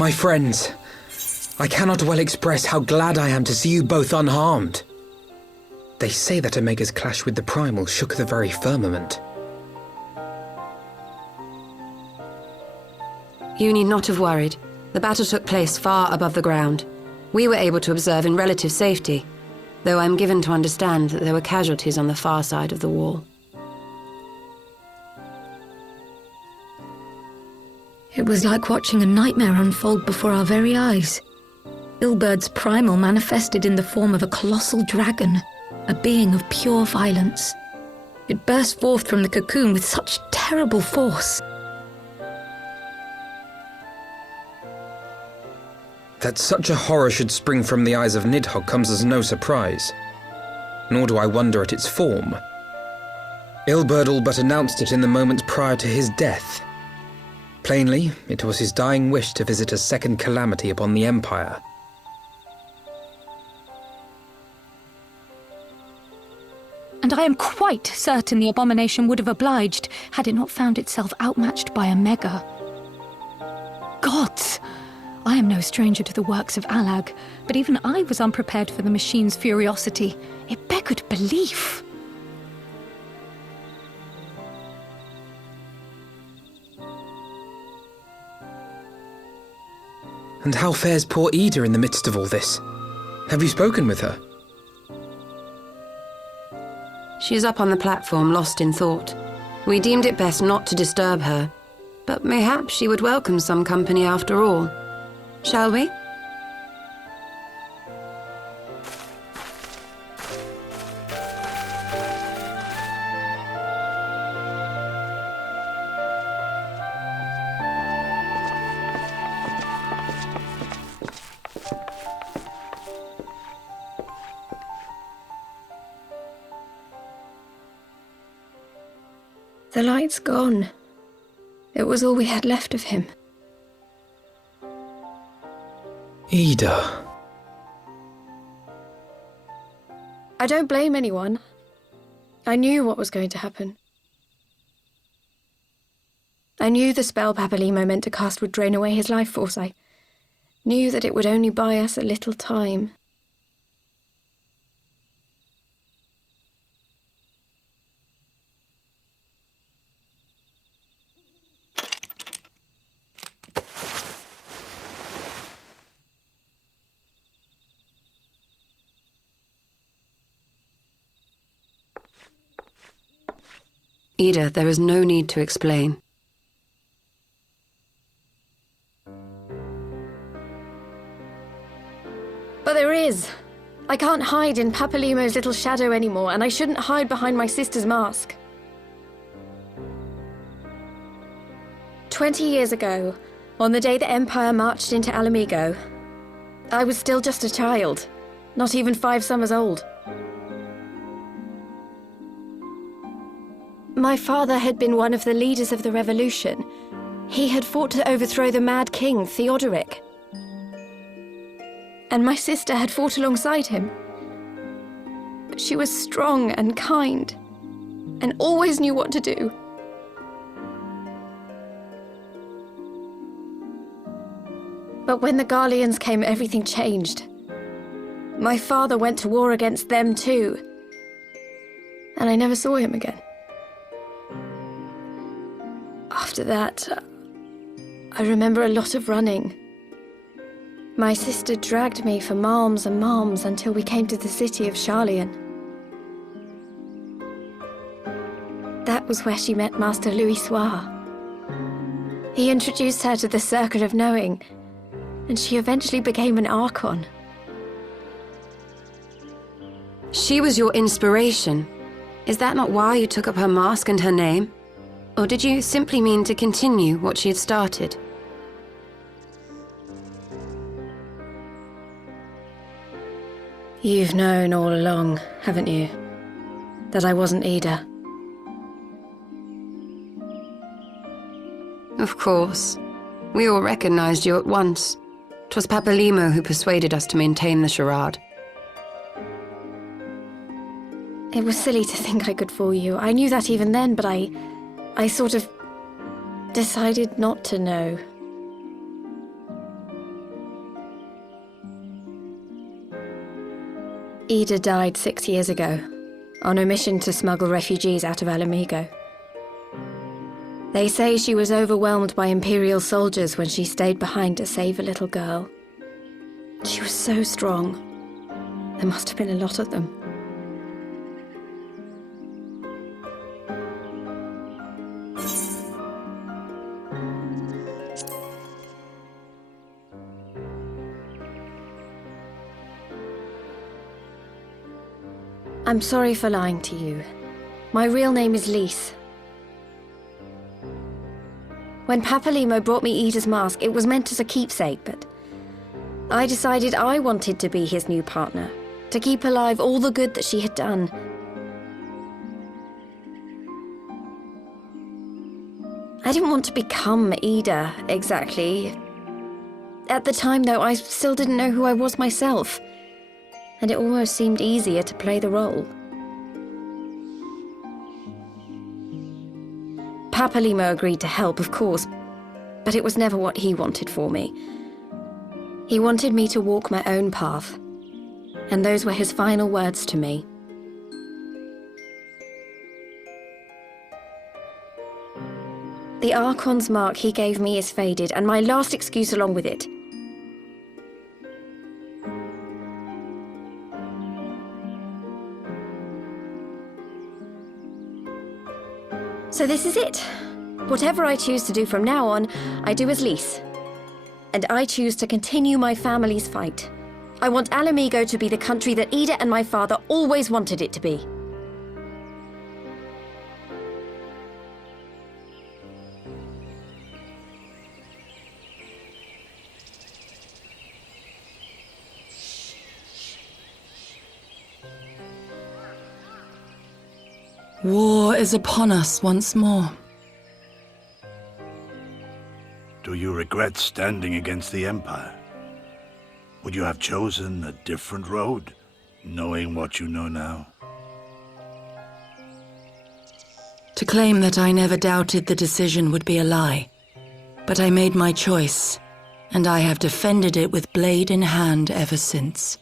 My friends, I cannot well express how glad I am to see you both unharmed. They say that Omega's clash with the Primal shook the very firmament. You need not have worried. The battle took place far above the ground. We were able to observe in relative safety, though I'm given to understand that there were casualties on the far side of the wall. It was like watching a nightmare unfold before our very eyes. Ilbird's primal manifested in the form of a colossal dragon, a being of pure violence. It burst forth from the cocoon with such terrible force. That such a horror should spring from the eyes of Nidhogg comes as no surprise, nor do I wonder at its form. Ilberd all but announced it in the moments prior to his death. Plainly, it was his dying wish to visit a second calamity upon the Empire. And I am quite certain the abomination would have obliged had it not found itself outmatched by Omega. Gods! I am no stranger to the works of Allag, but even I was unprepared for the machine's furiosity. It beggared belief. And how fares poor Ida in the midst of all this? Have you spoken with her? She is up on the platform, lost in thought. We deemed it best not to disturb her, but mayhap she would welcome some company after all. Shall we? The light's gone. It was all we had left of him. Ida. I don't blame anyone. I knew what was going to happen. I knew the spell Papalimo meant to cast would drain away his life force. I knew that it would only buy us a little time. Ida, there is no need to explain. But there is. I can't hide in Papalimo's little shadow anymore, and I shouldn't hide behind my sister's mask. 20 years ago, on the day the Empire marched into Alamigo, I was still just a child, not even 5 summers old. My father had been one of the leaders of the revolution. He had fought to overthrow the Mad King, Theodoric. and my sister had fought alongside him. But she was strong and kind, and always knew what to do. But when the Garleans came, everything changed. My father went to war against them too, and I never saw him again. After that, I remember a lot of running. My sister dragged me for miles and miles until we came to the city of Charlian. That was where she met Master Louis Soir. He introduced her to the Circle of Knowing, and she eventually became an Archon. She was your inspiration. Is that not why you took up her mask and her name? Or did you simply mean to continue what she had started? You've known all along, haven't you, that I wasn't Ida? Of course. We all recognized you at once. 'Twas Papalimo who persuaded us to maintain the charade. It was silly to think I could fool you. I knew that even then, but I sort of decided not to know. Ida died 6 years ago, on a mission to smuggle refugees out of Alamigo. They say she was overwhelmed by Imperial soldiers when she stayed behind to save a little girl. She was so strong. There must have been a lot of them. I'm sorry for lying to you. My real name is Lise. When Papalimo brought me Ida's mask, it was meant as a keepsake, but I decided I wanted to be his new partner, to keep alive all the good that she had done. I didn't want to become Ida, exactly. At the time, though, I still didn't know who I was myself, and it almost seemed easier to play the role. Papalimo agreed to help, of course, but it was never what he wanted for me. He wanted me to walk my own path, and those were his final words to me. The Archon's mark he gave me is faded, and my last excuse along with it. So this is it. Whatever I choose to do from now on, I do as Lise. And I choose to continue my family's fight. I want Alamigo to be the country that Ida and my father always wanted it to be. War is upon us once more. Do you regret standing against the Empire? Would you have chosen a different road, knowing what you know now? To claim that I never doubted the decision would be a lie. But I made my choice, and I have defended it with blade in hand ever since.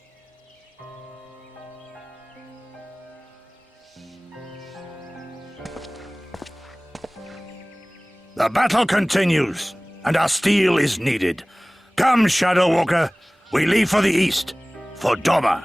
The battle continues, and our steel is needed. Come, Shadow Walker, we leave for the east, for Doma.